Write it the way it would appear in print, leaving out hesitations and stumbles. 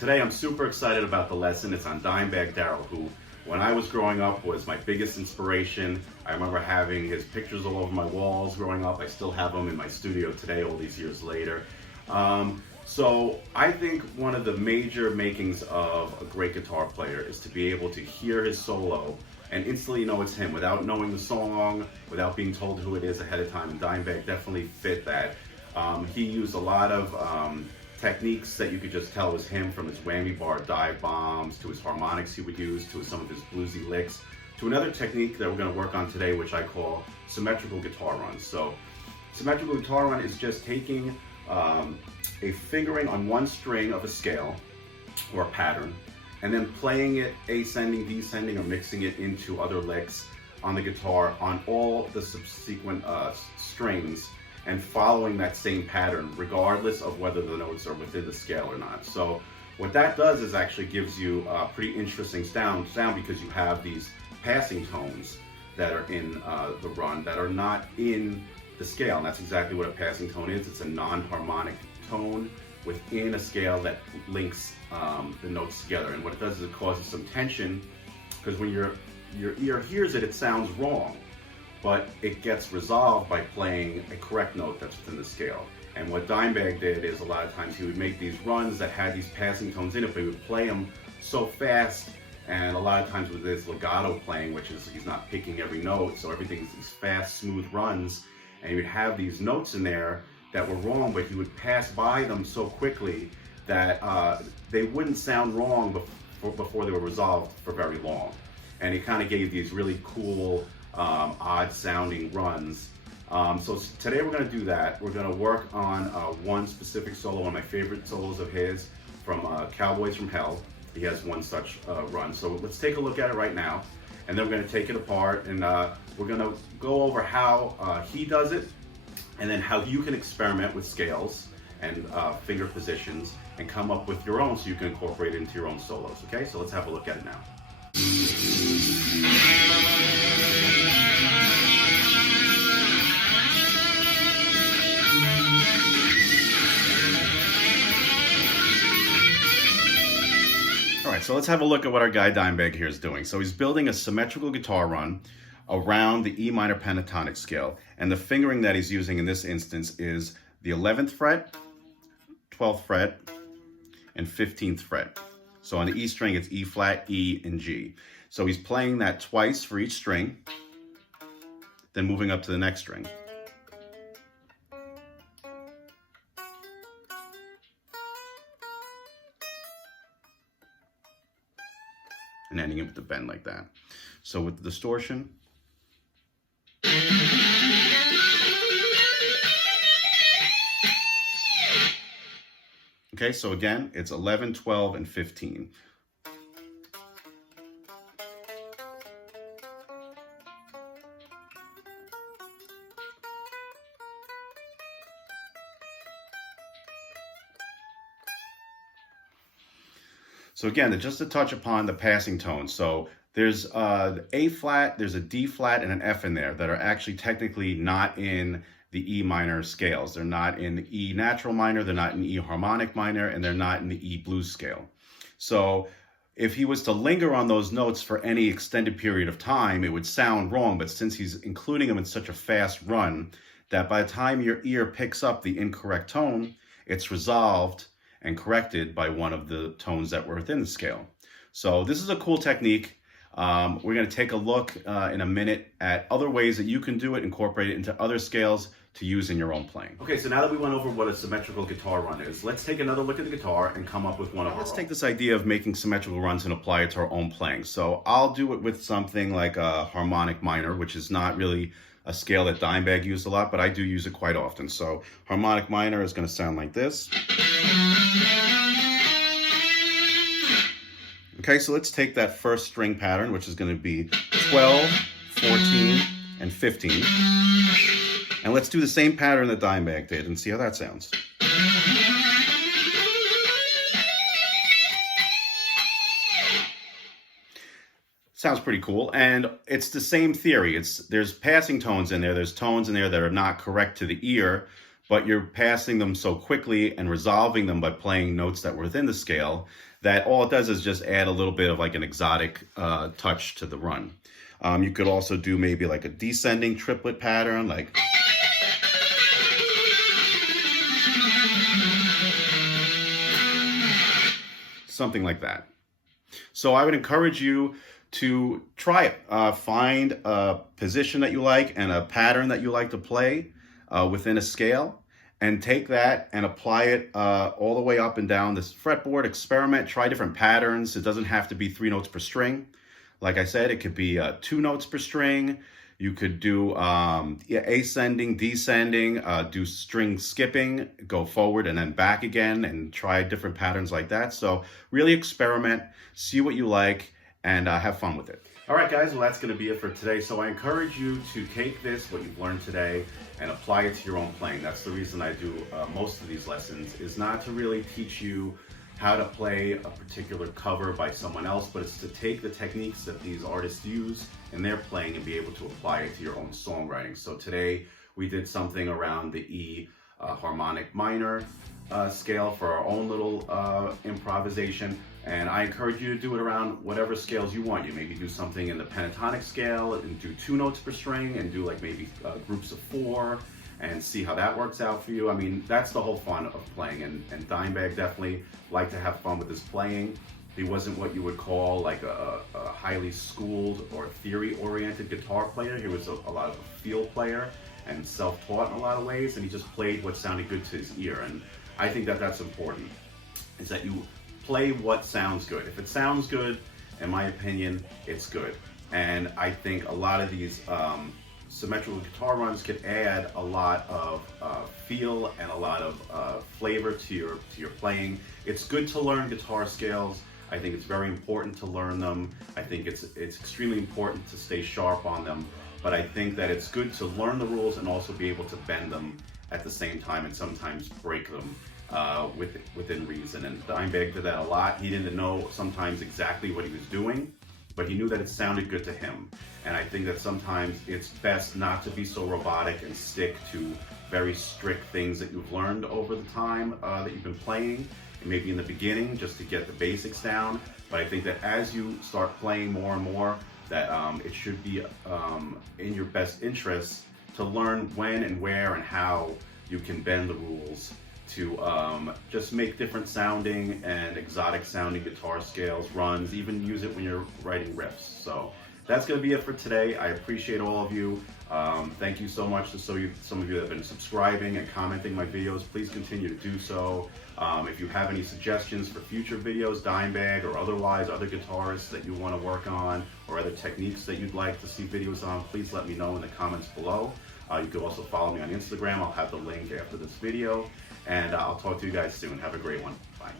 today I'm super excited about the lesson. It's on Dimebag Darrell, who when I was growing up was my biggest inspiration. I remember having his pictures all over my walls growing up. I still have them in my studio today, all these years later. So I think one of the major makings of a great guitar player is to be able to hear his solo and instantly know it's him without knowing the song, without being told who it is ahead of time. And Dimebag definitely fit that. He used a lot of techniques that you could just tell was him, from his whammy bar dive bombs to his harmonics he would use to some of his bluesy licks to another technique that we're going to work on today, which I call symmetrical guitar runs. So symmetrical guitar run is just taking a fingering on one string of a scale or a pattern and then playing it ascending, descending, or mixing it into other licks on the guitar on all the subsequent strings, and following that same pattern regardless of whether the notes are within the scale or not. So what that does is actually gives you a pretty interesting sound because you have these passing tones that are in the run that are not in the scale, and that's exactly what a passing tone is. It's a non-harmonic tone within a scale that links the notes together, and what it does is it causes some tension, because when your ear hears it, it sounds wrong, but it gets resolved by playing a correct note that's within the scale. And what Dimebag did is a lot of times he would make these runs that had these passing tones in it, but he would play them so fast, and a lot of times with his legato playing, which is he's not picking every note, so everything's these fast, smooth runs, and he would have these notes in there that were wrong, but he would pass by them so quickly that they wouldn't sound wrong before they were resolved for very long. And he kind of gave these really cool, odd sounding runs. So today we're going to do that. We're going to work on one specific solo, one of my favorite solos of his, from Cowboys from Hell. He has one such run. So let's take a look at it right now, and then we're going to take it apart, and we're going to go over how he does it, and then how you can experiment with scales and finger positions and come up with your own so you can incorporate it into your own solos. Okay, so let's have a look at it now. All right, so let's have a look at what our guy Dimebag here is doing. So he's building a symmetrical guitar run around the E minor pentatonic scale, and the fingering that he's using in this instance is the 11th fret, 12th fret, and 15th fret. So on the E string, it's E flat, E, and G. So he's playing that twice for each string, then moving up to the next string. And ending it with the bend like that. So with the distortion, okay, so again, it's 11, 12, and 15. So again, just to touch upon the passing tones. So there's the A flat, there's a D flat, and an F in there that are actually technically not in the E minor scales. They're not in the E natural minor, they're not in E harmonic minor, and they're not in the E blues scale. So if he was to linger on those notes for any extended period of time, it would sound wrong, but since he's including them in such a fast run, that by the time your ear picks up the incorrect tone, it's resolved and corrected by one of the tones that were within the scale. So this is a cool technique. We're going to take a look in a minute at other ways that you can do it, incorporate it into other scales to use in your own playing. Okay, so now that we went over what a symmetrical guitar run is, let's take another look at the guitar and come up with one of our own. Let's take this idea of making symmetrical runs and apply it to our own playing. So I'll do it with something like a harmonic minor, which is not really a scale that Dimebag used a lot, but I do use it quite often. So harmonic minor is going to sound like this. Okay, so let's take that first string pattern, which is going to be 12, 14, and 15. And let's do the same pattern that Dimebag did and see how that sounds. Sounds pretty cool, and it's the same theory. There's passing tones in there, there's tones in there that are not correct to the ear, but you're passing them so quickly and resolving them by playing notes that were within the scale that all it does is just add a little bit of like an exotic touch to the run. You could also do maybe like a descending triplet pattern, like something like that. So I would encourage you to try it. Find a position that you like and a pattern that you like to play within a scale, and take that and apply it all the way up and down this fretboard. Experiment, try different patterns. It doesn't have to be 3 notes per string. Like I said, it could be 2 notes per string. You could do ascending, descending, do string skipping, go forward and then back again, and try different patterns like that. So really experiment, see what you like, and have fun with it. All right, guys, well, that's going to be it for today. So I encourage you to take this, what you've learned today, and apply it to your own playing. That's the reason I do most of these lessons, is not to really teach you how to play a particular cover by someone else, but it's to take the techniques that these artists use in their playing and be able to apply it to your own songwriting. So today we did something around the E harmonic minor scale for our own little improvisation, and I encourage you to do it around whatever scales you want. You maybe do something in the pentatonic scale and do 2 notes per string, and do like maybe groups of 4, and see how that works out for you. I mean, that's the whole fun of playing, and Dimebag definitely liked to have fun with his playing. He wasn't what you would call like a highly schooled or theory-oriented guitar player. He was a lot of a field player and self-taught in a lot of ways, and he just played what sounded good to his ear. And I think that that's important, is that you play what sounds good. If it sounds good, in my opinion, it's good. And I think a lot of these symmetrical guitar runs could add a lot of feel and a lot of flavor to your playing. It's good to learn guitar scales. I think it's very important to learn them. I think it's extremely important to stay sharp on them. But I think that it's good to learn the rules and also be able to bend them at the same time, and sometimes break them within reason. And Dimebag did that a lot. He didn't know sometimes exactly what he was doing, but he knew that it sounded good to him. And I think that sometimes it's best not to be so robotic and stick to very strict things that you've learned over the time that you've been playing, and maybe in the beginning, just to get the basics down. But I think that as you start playing more and more, that it should be in your best interest to learn when and where and how you can bend the rules to just make different sounding and exotic sounding guitar scales, runs, even use it when you're writing riffs. So that's going to be it for today. I appreciate all of you. Thank you so much to some of you that have been subscribing and commenting my videos. Please continue to do so. If you have any suggestions for future videos, Dimebag or otherwise, other guitarists that you want to work on, or other techniques that you'd like to see videos on, please let me know in the comments below. You can also follow me on Instagram. I'll have the link after this video. And I'll talk to you guys soon. Have a great one. Bye.